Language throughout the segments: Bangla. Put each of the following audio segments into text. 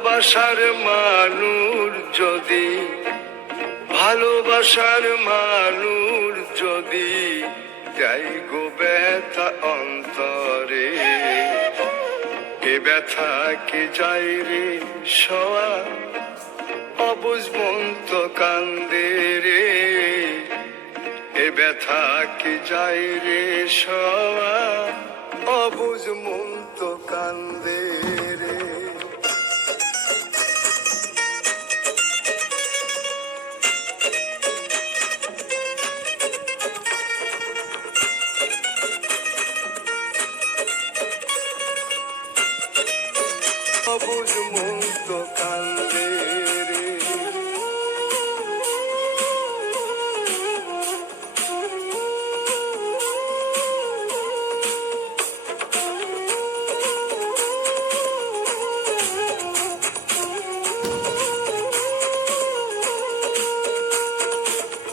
ভালোবাসার মানুষ যদি, ভালোবাসার মানুষ যদি যাই গো ব্যথা অন্তরে। এ ব্যথা কে যাই রে সওয়া? অবুজ মন্ত কান্দে রে। এ ব্যথা কে যাই রে সওয়া? অবুজ মন্ত কান্দে অবুজ মন্ত কান্দে রে।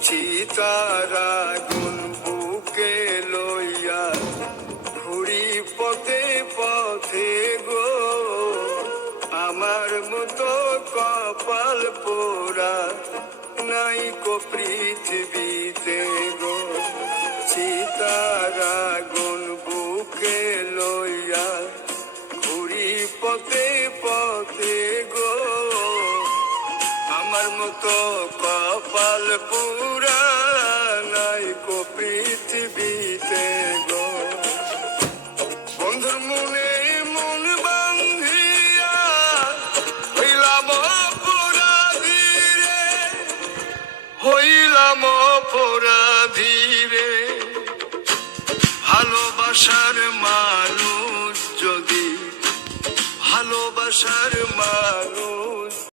চিতারা বুকে লইয়া ঘুরি পথে পথে গো মতো কপাল পোড়া নাই কো পৃথিবীতে গো। চিতারা গুন বুকে লইয়া ঘুরি পথে পথে গো। আমার মতো কপাল পুরা হইলাম অপরাধী রে ভালোবাসার মানুষ যদি ভালোবাসার মানুষ